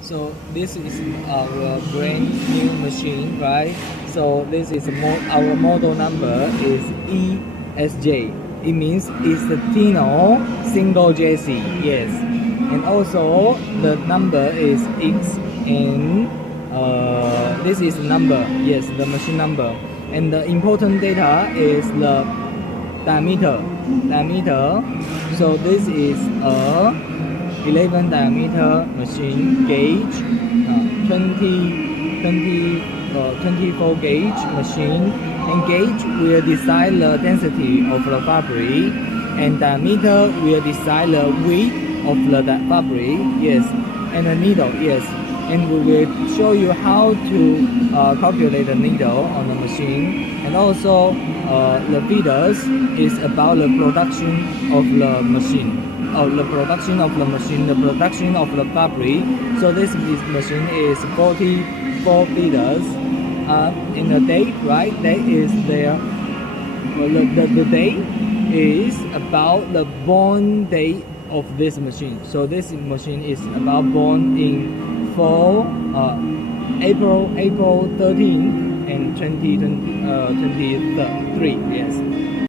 So this is our brand new machine, right? So this is our model number is ESJ. It means EASTINO single JC. Yes, and also the number is X, and this is number. Yes, the machine number. And the important data is the diameter. So this is a 11 diameter machine gauge, 24 gauge machine, and gauge will decide the density of the fabric, and diameter will decide the width of the fabric. Yes, and the needle. Yes, and we will show you how to calculate the needle on the machine, and also the feeders is about the production of the machine. The production of the machine, the production of the fabric. So this machine is 44 feeders. In the date, right? Date is there. The date is about the born date of this machine. So this machine is about born in April 13 and 2023. Yes.